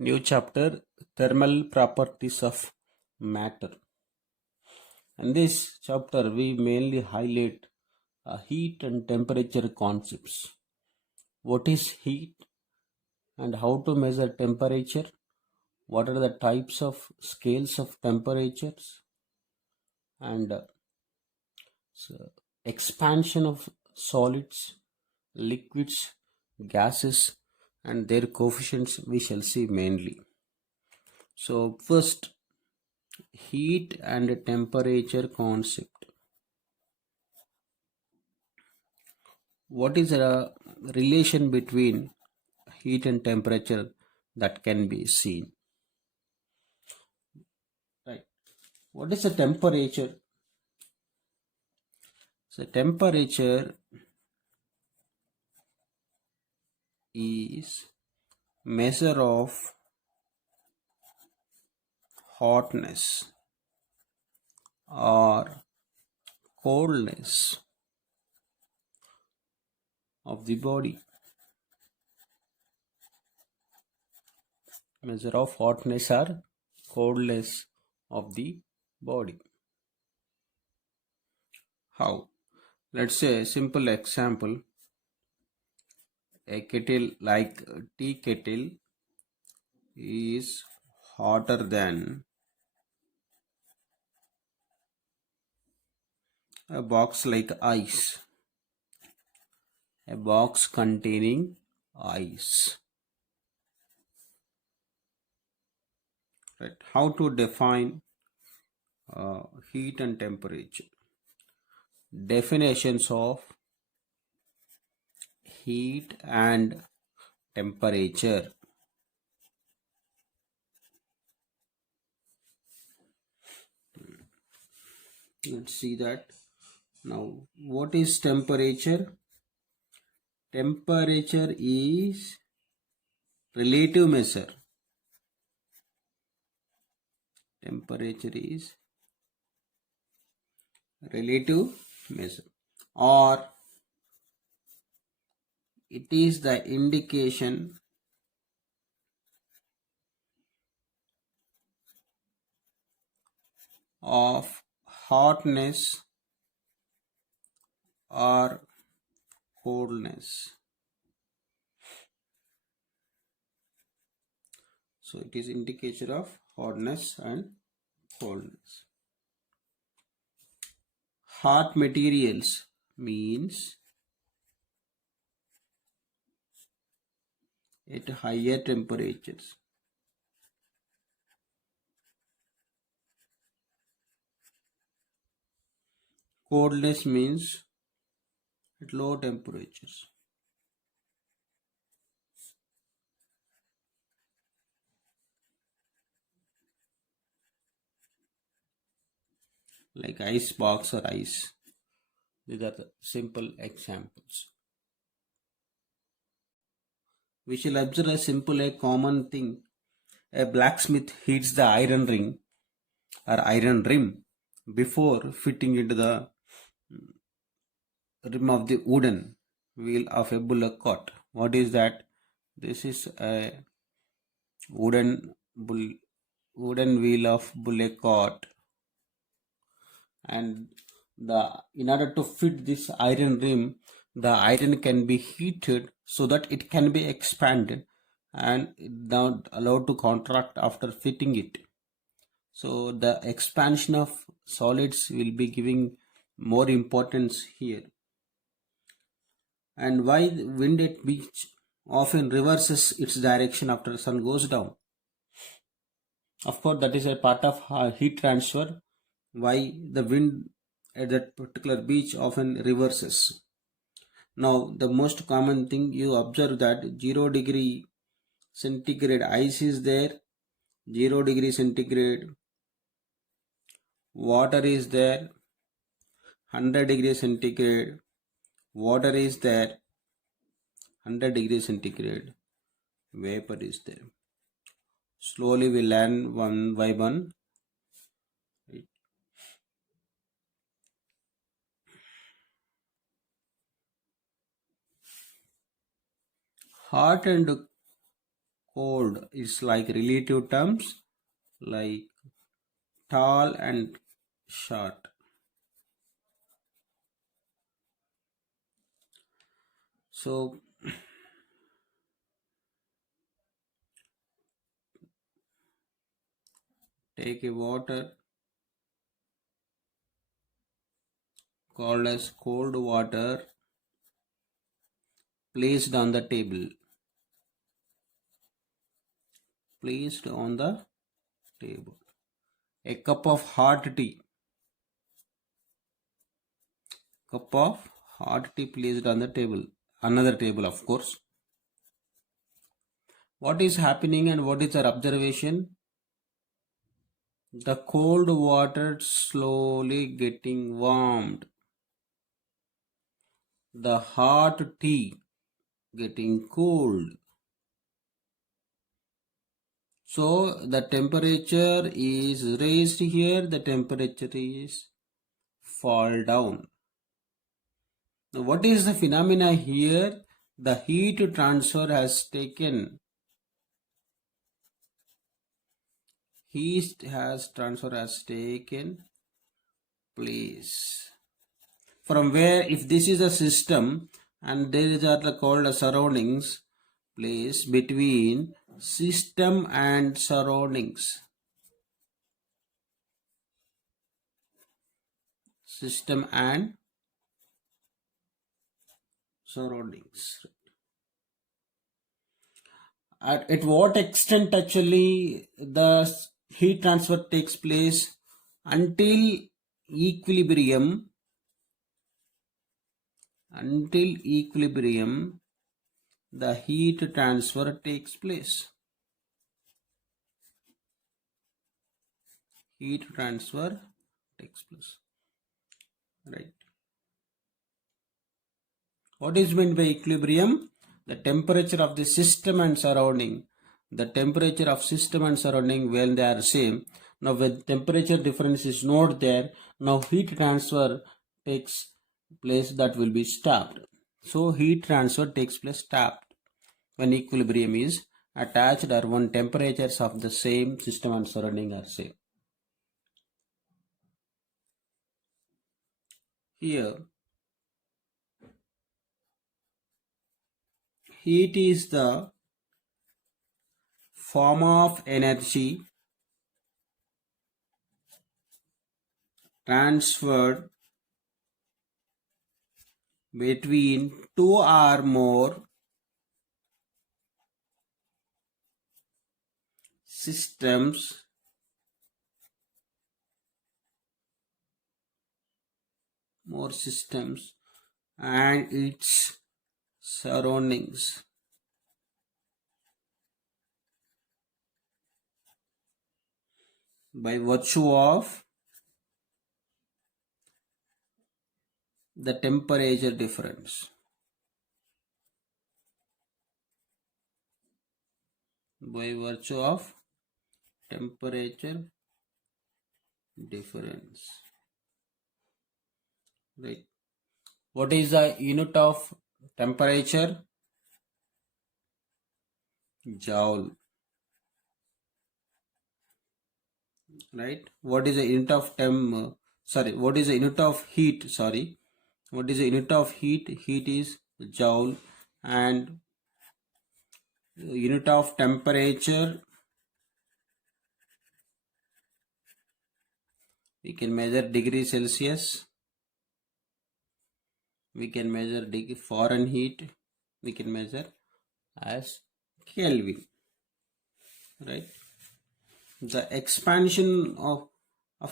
New chapter, Thermal Properties of Matter. In this chapter, we mainly highlight heat and temperature concepts. What is heat and how to measure temperature? What are the types of scales of temperatures? And so expansion of solids, liquids, gases, and their coefficients we shall see mainly. So, first, heat and temperature concept. What is the relation between heat and temperature that can be seen? Right. What is the temperature? So, temperature is measure of hotness or coldness of the body. Measure of hotness or coldness of the body. How? Let's say a simple example. A kettle like a tea kettle is hotter than a box like ice. A box containing ice. Right. How to define heat and temperature? Definitions of heat and temperature. Let's see that. Now, what is temperature? Temperature is relative measure. Temperature is relative measure, or it is the indication of hotness or coldness. So it is indicator of hotness and coldness. Hot materials means at higher temperatures. Coldness means at low temperatures. Like ice box or ice. These are the simple examples. We shall observe a simple, a common thing. A blacksmith heats the iron ring or iron rim before fitting into the rim of the wooden wheel of a bullock cart. What is that? This is a wooden wooden wheel of bullock cart, and in order to fit this iron rim, the iron can be heated so that it can be expanded and not allowed to contract after fitting it. So the expansion of solids will be giving more importance here. And why the wind at beach often reverses its direction after the sun goes down? Of course, that is a part of heat transfer. Why the wind at that particular beach often reverses? Now, the most common thing you observe that 0 degree centigrade ice is there, 0 degree centigrade water is there, 100 degree centigrade water is there, 100 degree centigrade vapor is there. Slowly we learn one by one. Hot and cold is like relative terms like tall and short. So take a water called as cold water placed on the table. Placed on the table. A cup of hot tea. Cup of hot tea placed on the table. Another table, of course. What is happening and what is our observation? The cold water slowly getting warmed. The hot tea getting cold. So the temperature is raised here, the temperature is fall down. Now what is the phenomena here? The heat transfer has taken place. From where, if this is a system and there is are called surroundings, place between system and surroundings. System and surroundings. At what extent actually the heat transfer takes place? Until equilibrium, the heat transfer takes place. Heat transfer takes place. Right. What is meant by equilibrium? The temperature of the system and surrounding. The temperature of system and surrounding when they are same. Now when temperature difference is not there, now heat transfer takes place, that will be stopped. So heat transfer takes place stopped when equilibrium is attached or when temperatures of the same system and surrounding are same. Here heat is the form of energy transferred between two or more systems and its surroundings by virtue of the temperature difference. By virtue of temperature difference. Right. What is the unit of temperature? Joule. Right. What is the unit of what is the unit of heat? What is the unit of heat? Heat is joule. And unit of temperature, we can measure degree Celsius, we can measure degree Fahrenheit, we can measure as Kelvin. Right. The expansion of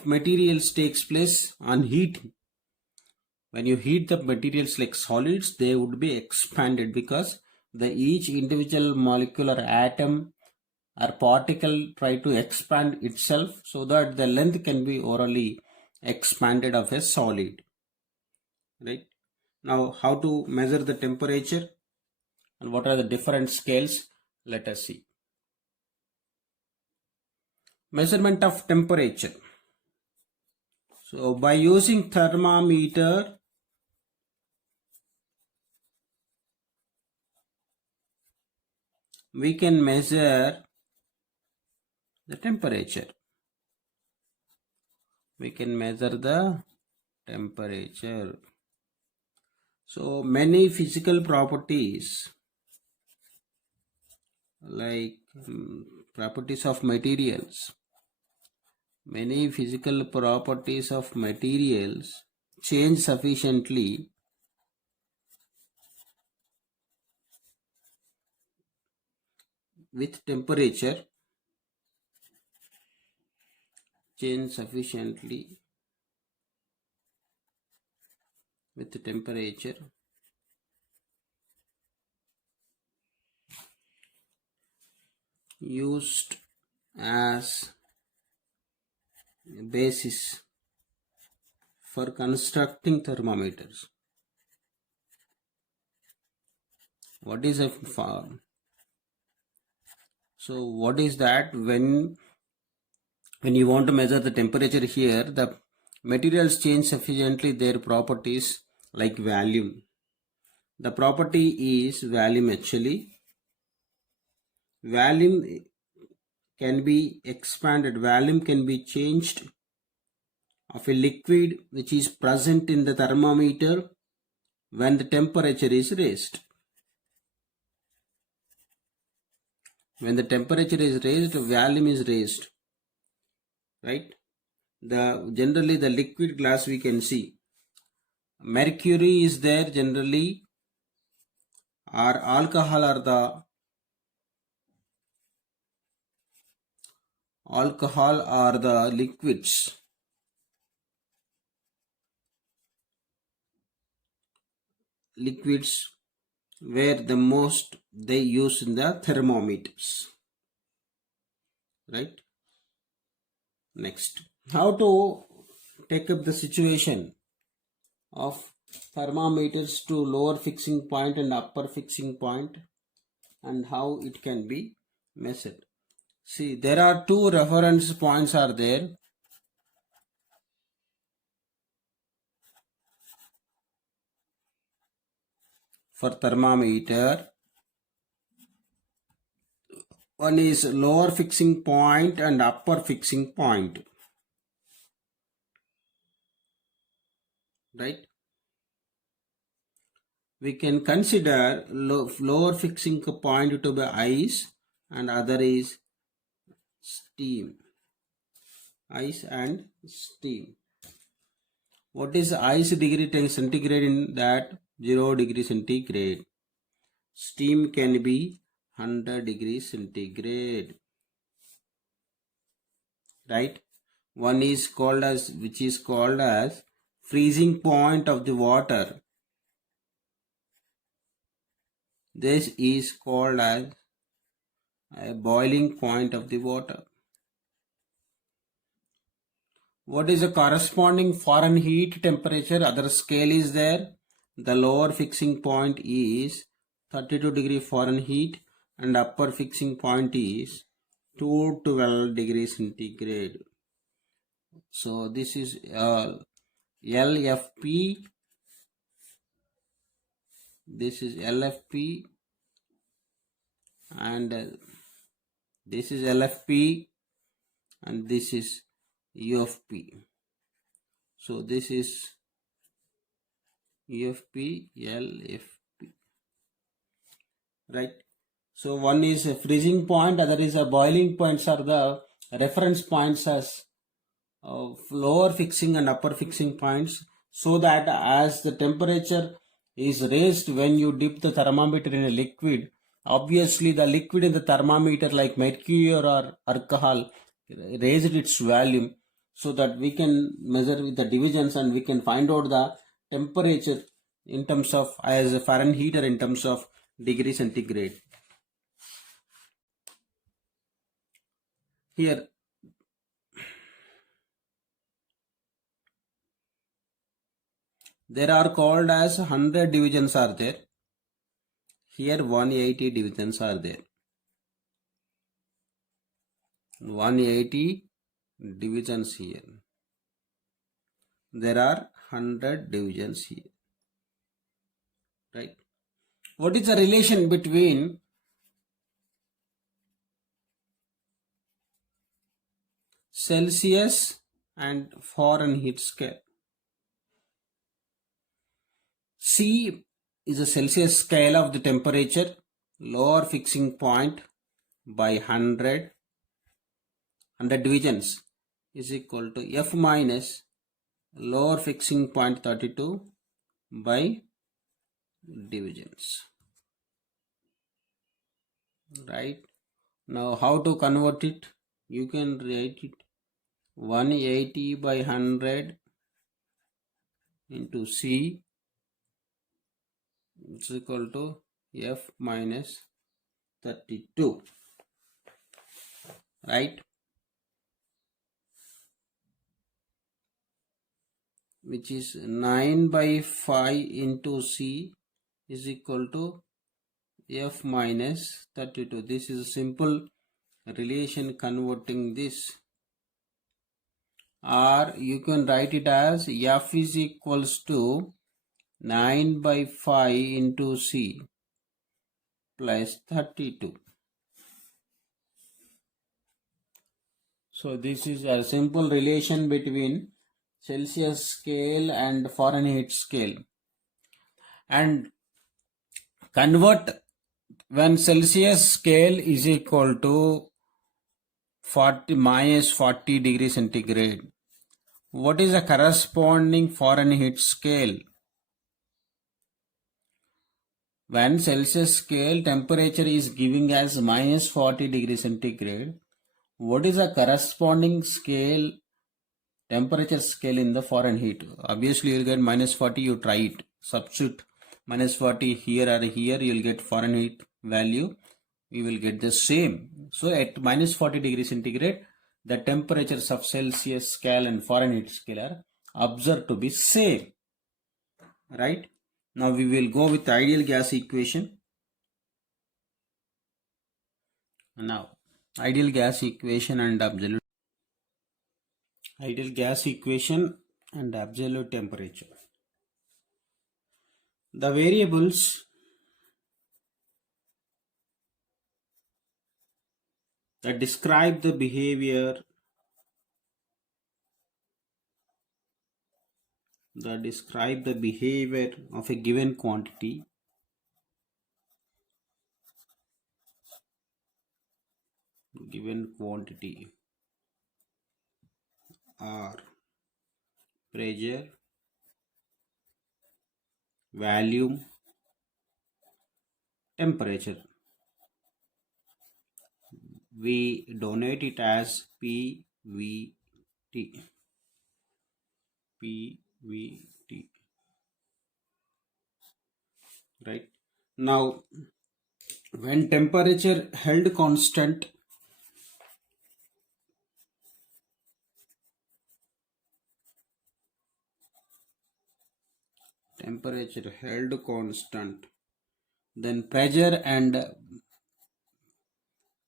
materials takes place on heating. When you heat the materials like solids, they would be expanded because each individual molecule or atom or particle try to expand itself so that the length can be orally expanded of a solid. Right. Now how to measure the temperature and what are the different scales? Let us see. Measurement of temperature. So by using thermometer, we can measure the temperature. We can measure the temperature. So many physical properties like properties of materials. Many physical properties of materials change sufficiently with temperature. Change sufficiently with temperature. Used as a basis for constructing thermometers. What is a form? So what is that? When you want to measure the temperature here, the materials change sufficiently their properties like volume. The property is volume actually. Volume can be expanded. Volume can be changed of a liquid which is present in the thermometer when the temperature is raised. When the temperature is raised, volume is raised, right? Generally the liquid glass we can see. Mercury is there generally, or alcohol are the liquids. Liquids where the most they use in the thermometers, right? Next, how to take up the situation of thermometers to lower fixing point and upper fixing point and how it can be measured. See, there are two reference points are there. For thermometer, one is lower fixing point and upper fixing point, right? We can consider lower fixing point to be ice and other is steam. Ice and steam. What is ice degree centigrade in that? 0 degree centigrade. Steam can be 100 degrees centigrade, right? One is called as, which is called as freezing point of the water. This is called as a boiling point of the water. What is the corresponding Fahrenheit temperature? Other scale is there. The lower fixing point is 32 degree Fahrenheit and upper fixing point is 212 degrees centigrade. So this is LFP. This is LFP and this is LFP and this is UFP. So this is UFP, LFP, right? So one is a freezing point, other is a boiling points are the reference points as lower fixing and upper fixing points, so that as the temperature is raised when you dip the thermometer in a liquid, obviously the liquid in the thermometer like mercury or alcohol raised its volume, so that we can measure with the divisions and we can find out the temperature in terms of as a Fahrenheit or in terms of degree centigrade. Here there are called as 100 divisions are there. Here 180 divisions are there. 180 divisions here. There are 100 divisions here. Right? What is the relation between Celsius and Fahrenheit scale. C is a Celsius scale of the temperature, lower fixing point by 100 divisions is equal to F minus lower fixing point 32 by divisions. Right? Now how to convert it? You can write it 180 by 100 into C is equal to F minus 32. Right? Which is 9 by 5 into C is equal to F minus 32. This is a simple relation converting this. Or you can write it as F is equals to 9 by 5 into C plus 32. So this is a simple relation between Celsius scale and Fahrenheit scale. And convert when Celsius scale is equal to 40 degrees centigrade. What is the corresponding Fahrenheit scale? When Celsius scale temperature is giving as minus 40 degrees centigrade, what is the corresponding scale, temperature scale in the Fahrenheit? Obviously you will get minus 40, you try it. Substitute minus 40 here or here, you will get Fahrenheit value. We will get the same. So at minus 40 degrees centigrade, the temperatures of Celsius scale and Fahrenheit scale are observed to be same. Right? Now we will go with the ideal gas equation. Now, ideal gas equation and absolute temperature. The variables that describe the behavior of a given quantity are pressure, volume, temperature. We denote it as PVT. Right? Now, when temperature held constant, then pressure and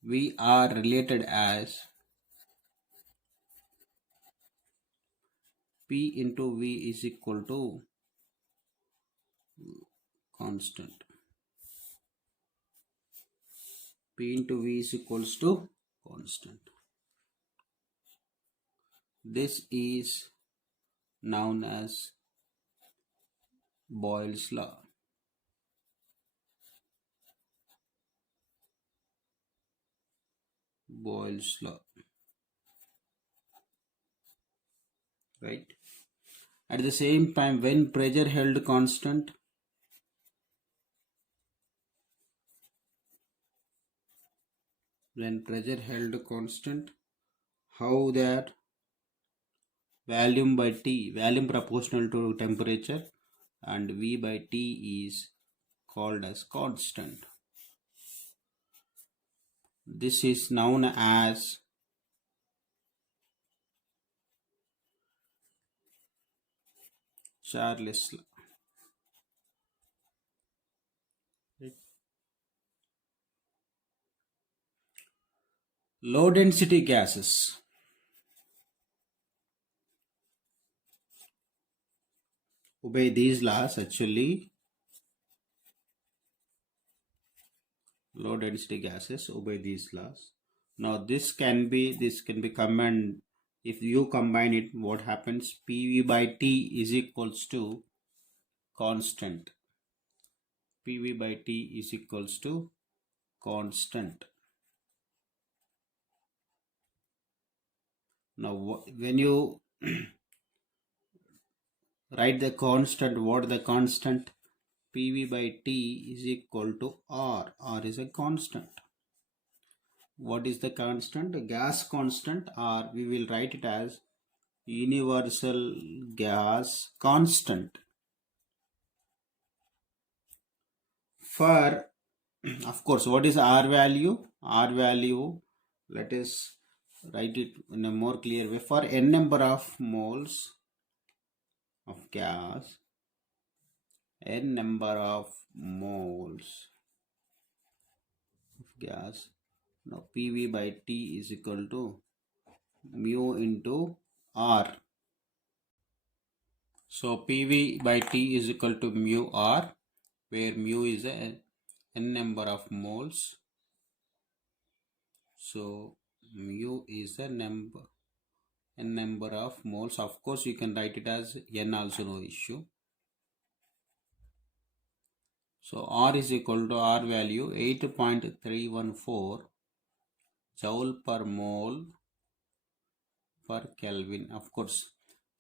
V are related as P into V is equal to constant. P into V is equals to constant. This is known as Boyle's law. Right? At the same time, when pressure held constant, how that volume by T, volume proportional to temperature, and V by T is called as constant. This is known as Charles' law. Low density gases. Obey these laws actually. Low density gases obey these laws. Now this can be command if you combine it, what happens? PV by T is equals to constant. PV by T is equals to constant. Now when you write the constant, what the constant? PV by T is equal to R. R is a constant. What is the constant? Gas constant, or we will write it as universal gas constant. For, of course, what is R value? R value, let us write it in a more clear way. For n number of moles of gas, n number of moles of gas, now PV by T is equal to mu into R. So PV by T is equal to mu R, where mu is a n number of moles. So mu is a n number of moles. Of course, you can write it as n also, no issue. So R is equal to R value 8.314 joule per mole per Kelvin. Of course,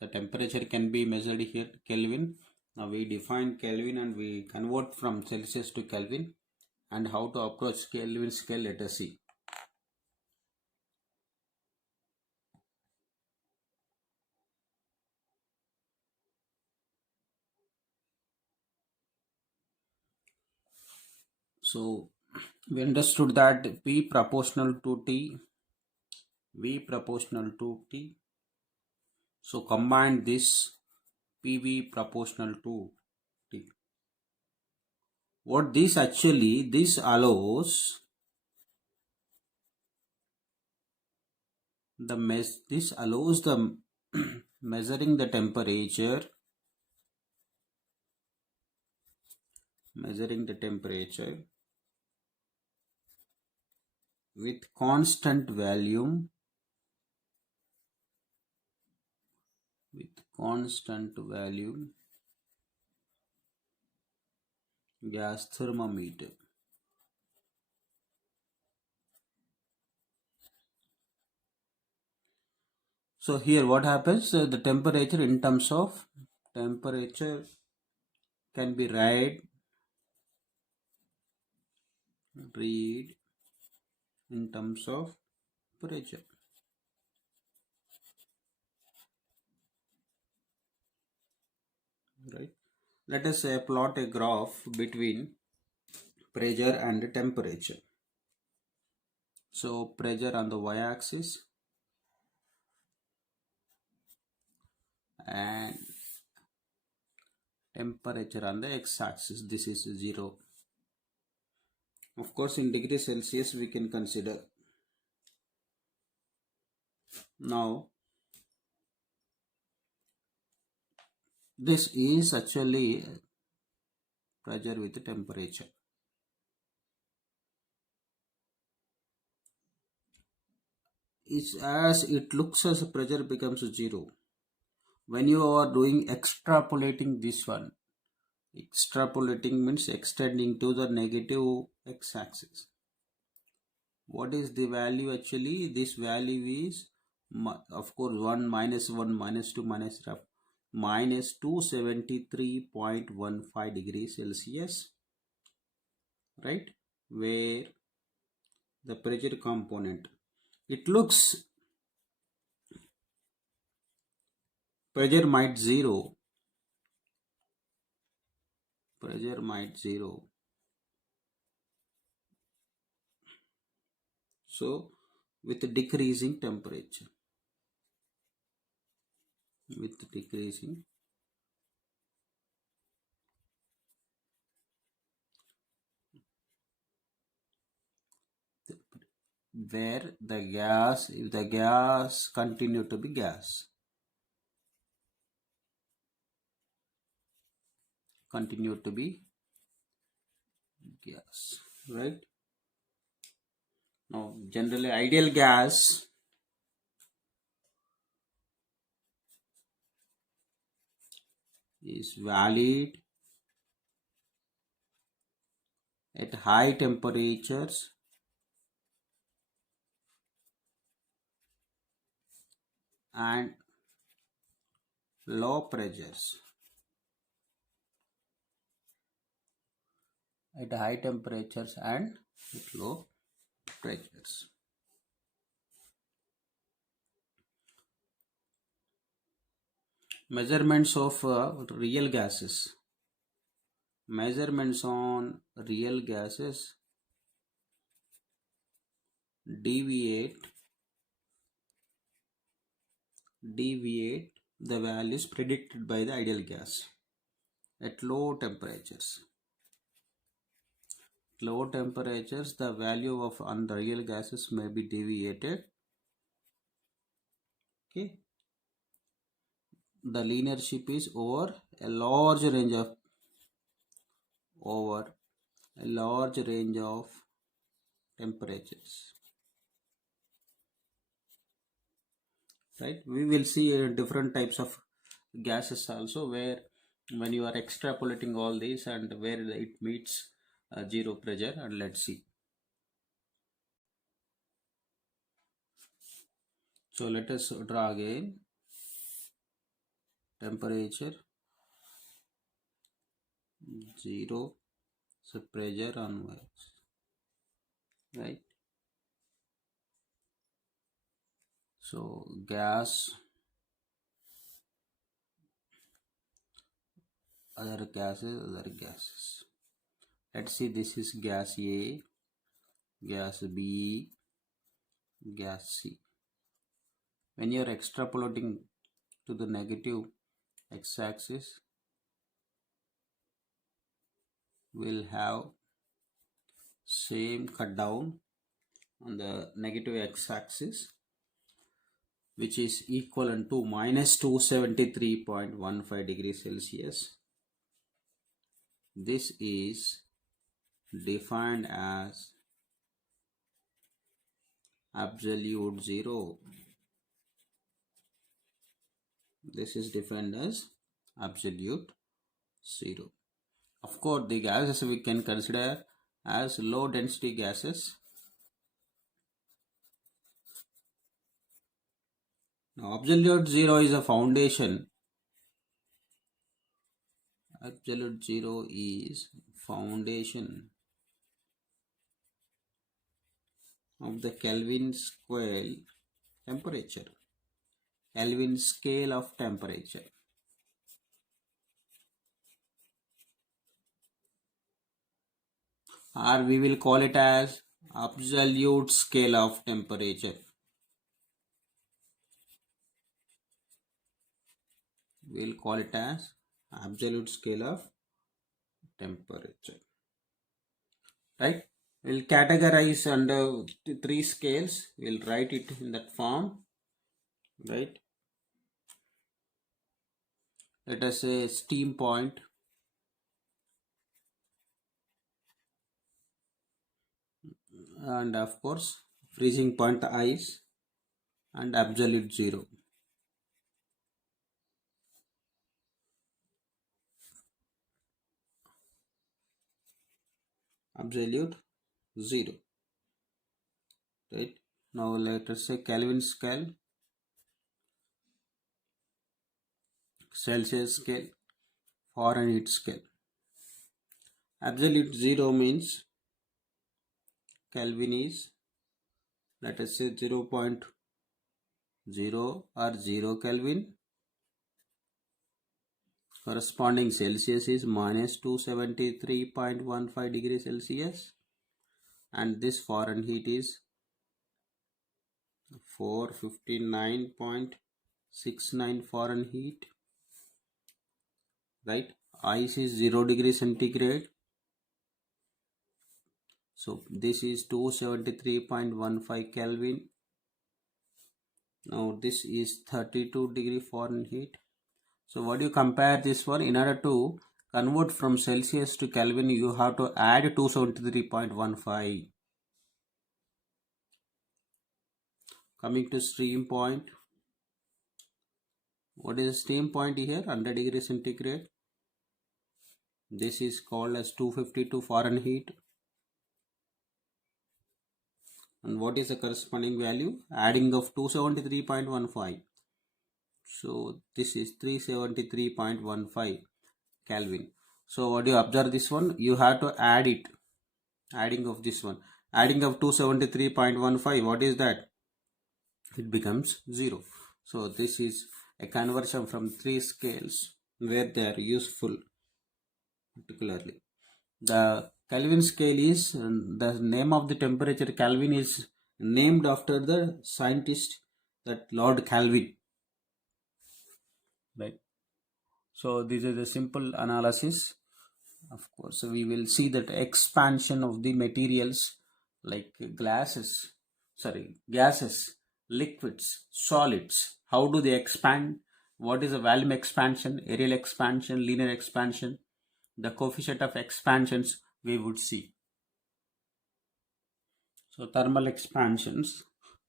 the temperature can be measured here Kelvin. Now we define Kelvin and we convert from Celsius to Kelvin, and how to approach Kelvin scale, let us see. So we understood that P proportional to T, V proportional to T. So combine this PV proportional to T. What this actually, this allows the measuring the temperature with constant volume gas thermometer. So here what happens, the temperature in terms of temperature can be read in terms of pressure. Right. Let us plot a graph between pressure and temperature. So pressure on the y-axis and temperature on the x-axis. This is 0. Of course, in degrees Celsius we can consider. Now this is actually pressure with temperature. It's as it looks as pressure becomes 0. When you are doing extrapolating this one, extrapolating means extending to the negative x-axis. What is the value actually? This value is, of course, 1 minus 1 minus 2 minus minus 273.15 degrees Celsius, right? Where the pressure component, it looks pressure might zero. So with decreasing temperature, where the gas, if the gas continue to be gas, right? Now generally ideal gas is valid at high temperatures and low pressures. At high temperatures and at low pressures. Measurements of real gases. Measurements on real gases deviate the values predicted by the ideal gas at low temperatures. Low temperatures, the value of unreal gases may be deviated. Okay, the linearship is over a large range of temperatures. Right, we will see different types of gases also, where when you are extrapolating all these and where it meets zero pressure, and let's see. So let us draw again temperature 0, so pressure onwards, right? So gas, other gases. Let's see, this is gas A, gas B, gas C. When you are extrapolating to the negative x-axis, will have same cut down on the negative x-axis, which is equivalent to minus 273.15 degrees Celsius. This is defined as absolute zero. This is defined as absolute zero. Of course, the gases we can consider as low density gases. Now, absolute zero is a foundation. Absolute zero is foundation of the Kelvin scale temperature. Kelvin scale of temperature. Or we will call it as absolute scale of temperature. We'll call it as absolute scale of temperature. Right? We'll categorize under three scales. We'll write it in that form. Right? Let us say steam point, and of course freezing point ice, and absolute zero. Absolute zero. Right? Now let us say Kelvin scale, Celsius scale, Fahrenheit scale. Absolute zero means Kelvin is, let us say 0.0 or 0 Kelvin. Corresponding Celsius is minus 273.15 degrees Celsius, and this Fahrenheit is 459.69 Fahrenheit. Right? Ice is 0 degree centigrade. So this is 273.15 Kelvin. Now this is 32 degree Fahrenheit. So what do you compare this one? In order to convert from Celsius to Kelvin, you have to add 273.15. Coming to steam point. What is the steam point here? 100 degree centigrade. This is called as 252 Fahrenheit. And what is the corresponding value? Adding of 273.15. So this is 373.15 Kelvin. So what do you observe this one? You have to add it. Adding of this one. Adding of 273.15. What is that? It becomes 0. So this is a conversion from three scales where they are useful particularly. The Kelvin scale is the name of the temperature Kelvin is named after the scientist that Lord Kelvin. Right. So this is a simple analysis. Of course, we will see that expansion of the materials like gases, liquids, solids. How do they expand? What is the volume expansion, areal expansion, linear expansion? The coefficient of expansions we would see. So thermal expansions,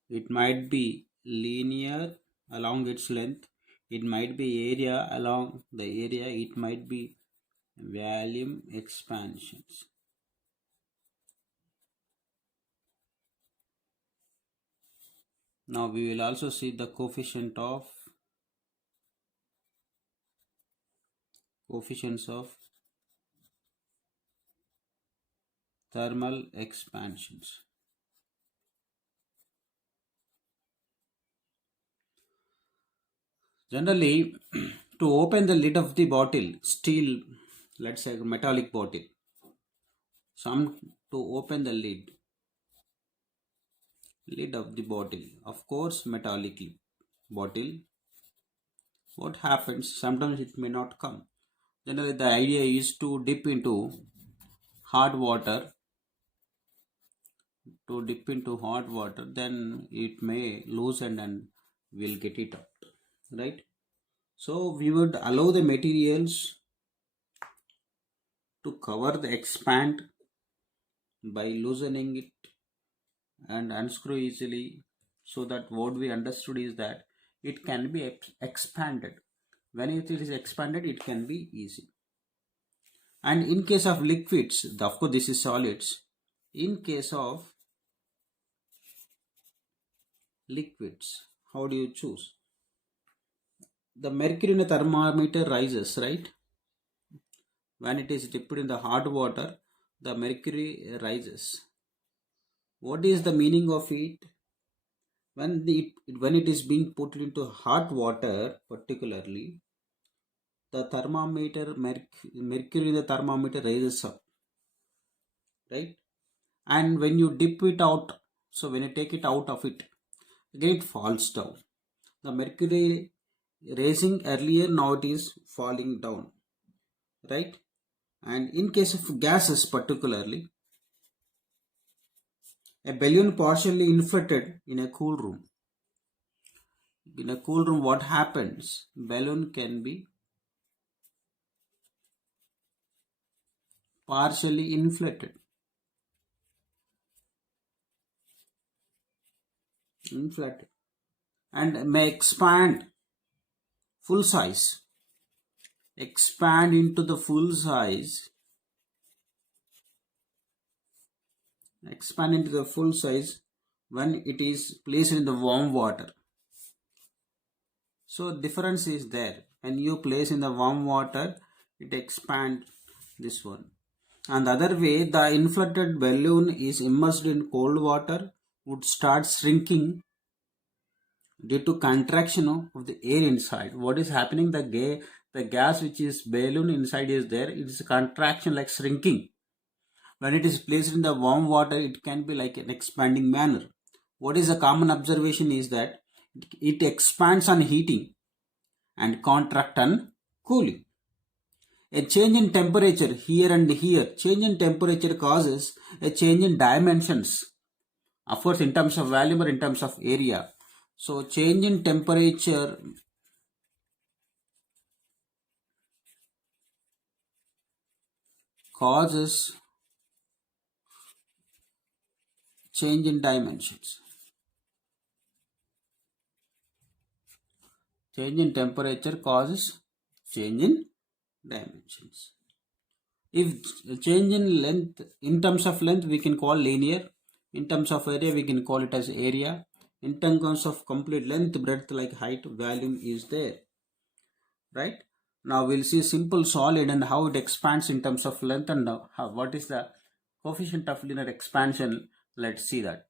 it might be linear along its length, it might be area along the area, it might be volume expansions. Now we will also see the coefficients of thermal expansions. Generally, to open the lid of the bottle, steel, let's say metallic bottle, to open the lid of the bottle, of course metallic bottle, what happens? Sometimes it may not come. Generally, the idea is to dip into hot water. Then it may loosen and we'll get it out, right? So we would allow the materials to cover the expand by loosening it and unscrew easily, so that what we understood is that it can be expanded. When it is expanded, it can be easy. And in case of liquids, of course this is solids. In case of liquids, how do you choose? The mercury in the thermometer rises, right? When it is dipped in the hot water, the mercury rises. What is the meaning of it? When it is being put into hot water, particularly, the thermometer mercury in the thermometer rises up, right? And when you dip it out, so when you take it out of it, again it falls down. The mercury raising earlier, now it is falling down, right? And in case of gases particularly, a balloon partially inflated in a cool room. In a cool room, what happens? Balloon can be partially inflated. And may expand full size. Expand into the full size. Expand into the full size when it is placed in the warm water. So difference is there. When you place in the warm water, it expand this one. And the other way, the inflated balloon is immersed in cold water, would start shrinking due to contraction of the air inside. What is happening? The gas which is balloon inside is there. It is a contraction like shrinking. When it is placed in the warm water, it can be like an expanding manner. What is a common observation is that it expands on heating and contract on cooling. A change in temperature here and here, change in temperature causes a change in dimensions. Of course, in terms of volume or in terms of area. So change in temperature causes change in dimensions. Change in temperature causes change in dimensions. If change in length, in terms of length, we can call linear. In terms of area, we can call it as area. In terms of complete length, breadth, like height, volume is there, right? Now we'll see simple solid and how it expands in terms of length, and what is the coefficient of linear expansion. Let's see that.